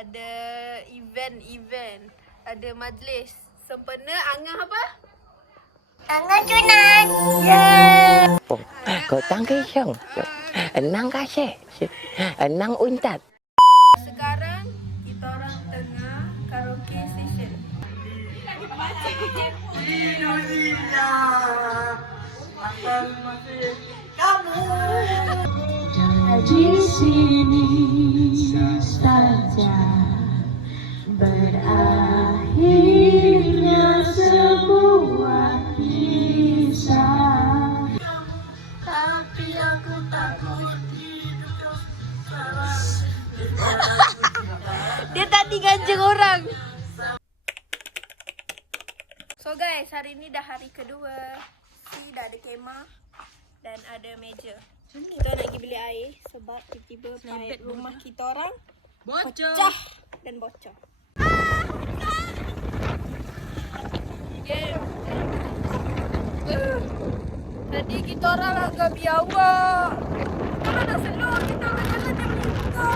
ada event, ada majlis sempena Angah apa? Angah Junan. Yeah. Kau tangkai siang. Enang kasih. Enang untat. Sekarang kita orang tengah karaoke session. Di sini saja berakhirnya sebuah kisah. Tapi aku takut Dia tadi ganjeng orang. So guys, hari ni dah hari kedua. Dah ada kemah dan ada meja. Kita nak pergi beli air sebab tiba-tiba paip rumah kita orang pecah dan bocor. Game. Tadi kita orang agak biawak. Kalau nak slow kita orang jalan macam kita.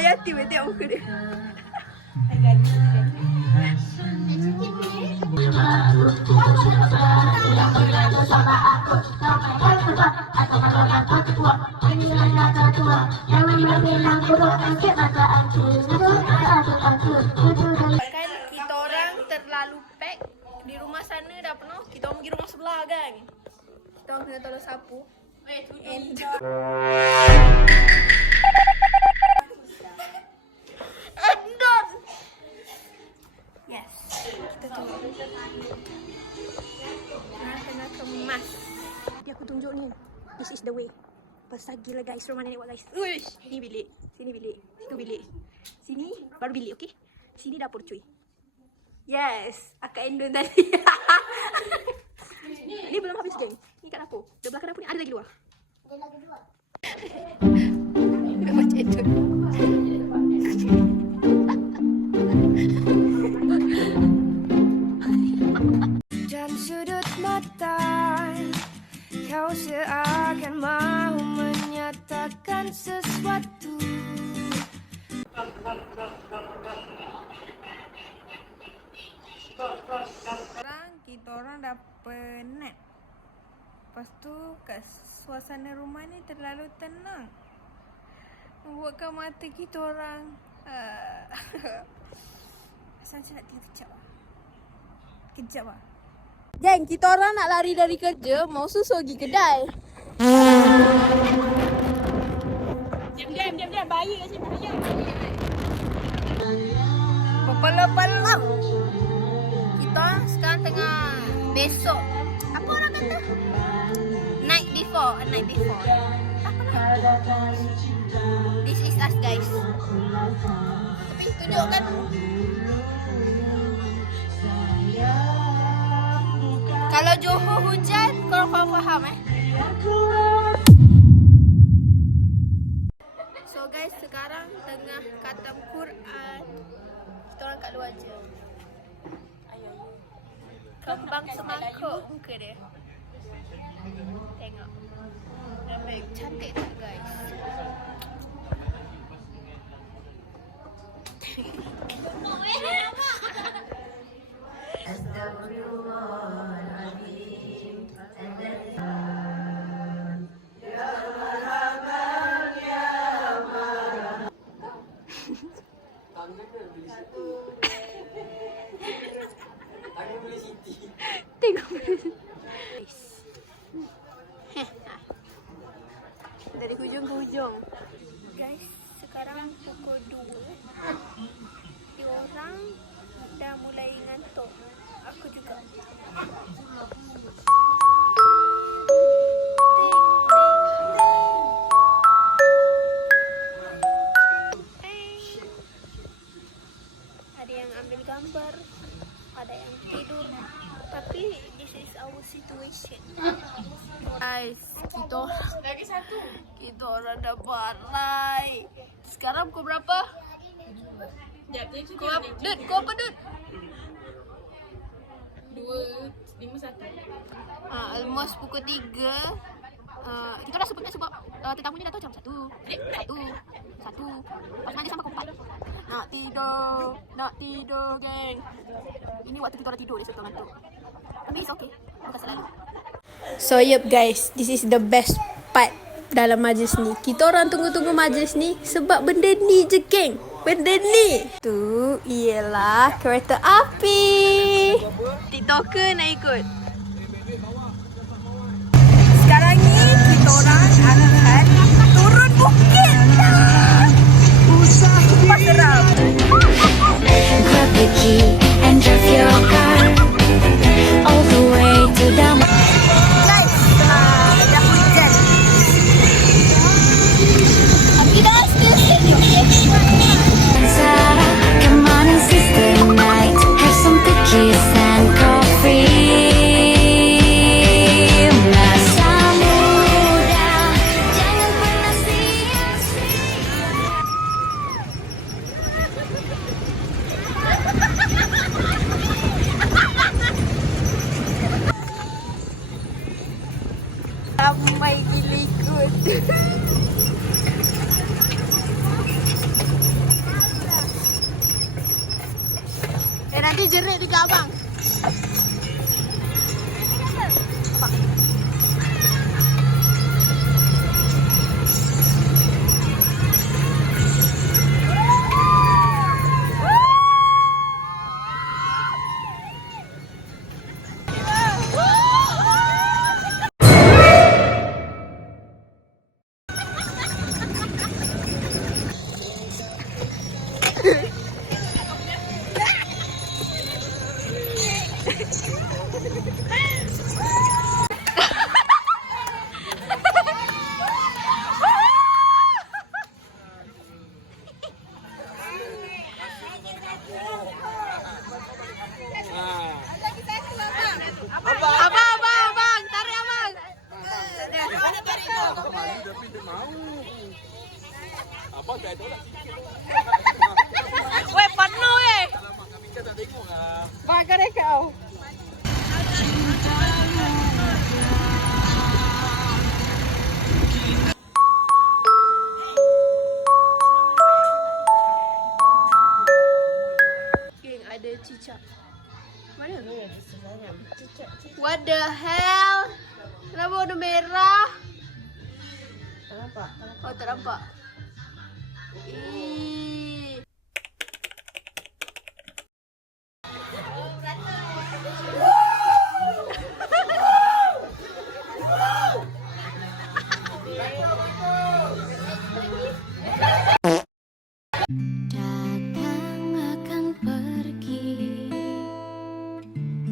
Hayati tengok muka dia. Kan kita orang terlalu pack di rumah sana dah penuh. Kita orang pergi rumah sebelah kan. Kita orang kena tolong sapu. And done. Yes. Kita tunggu. Tengah kemas. Biar aku tunjuk ni. This is the way. Pasal gila guys, rumah nenek buat guys. Uish, ni bilik. Sini bilik. Situ bilik. Sini baru bilik, okey? Sini dapur cuy. Yes, akak Endon tadi. Ni belum habis geng. Ni kat dapur. Di belakang dapur ni ada lagi luar. Ada lagi dua. Macam itu. Dan sudut mata kau seakan mahu menyatakan sesuatu. Sekarang kita orang dah penat. Lepas tu kat suasana rumah ni terlalu tenang, membuatkan mata kita orang rasa macam nak tidur kejap lah. Geng, kita orang nak lari dari kerja, mau susu pergi kedai. Diam, bayi kat sini, diam. Pepelah-pelah. Kita sekarang tengah besok. Apa orang kata? Night before. Apa nak? This is us guys. Tapi tunjukkan. Kalau Johor hujan, korang faham So guys, sekarang tengah khatam Quran. Kita orang kat luar je. Kembang semangkuk muka dia. Tengok. Nampak cantik tak guys? Tengok. Dari hujung ke hujung. Guys, sekarang pukul 2. Diorang dah mulai ngantuk. Aku juga. Ada yang ambil gambar, ada yang tidur. Tapi this is our situation. Guys, kita orang dah balai. Sekarang pukul berapa? Kau apa, Dut? 2 Almost pukul 3. Kita dah sebab tetamunya datang jam 1. Satu. Pas mandi sampai pukul 4. Nak tidur, geng. Ini waktu kita orang tidur dia serta ngantuk. Tapi it's okay. Bukan selalu. So yep guys, this is the best part dalam majlis ni. Kita orang tunggu-tunggu majlis ni sebab benda ni je, geng. Benda ni. Tu ialah kereta api. TikToker nak ikut. Sekarang ni kita orang akan turun bukit. Sumpah seram. Grab the key and drive your car all the way to Damar. Guys, dah hujan. Kita still sejuk. Sarah, come on and sister night. Have some cookies and coffee. Masa muda, jangan pernah sia-sia. Ramai gila ikut. Nanti jerit dekat abang. Abang, tarik abang. Abang tak tolak sikit. Weh, penuh eh. Alamak, kami kan tak tengok lah. Bakar kau. Geng, ada cicak. Mana? What the hell? Kenapa warna merah? Tak nampak. Oh, tak nampak. Ih. Datang akan pergi,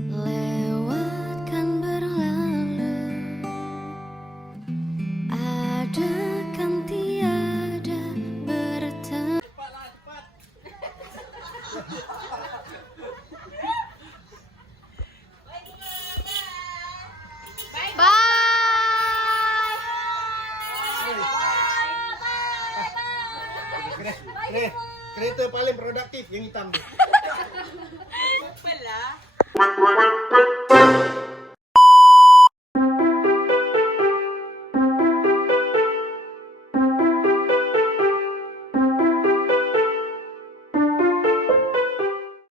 lewatkan berlalu, ada kan tiada bertemu. Kereta paling produktif yang hitam tu.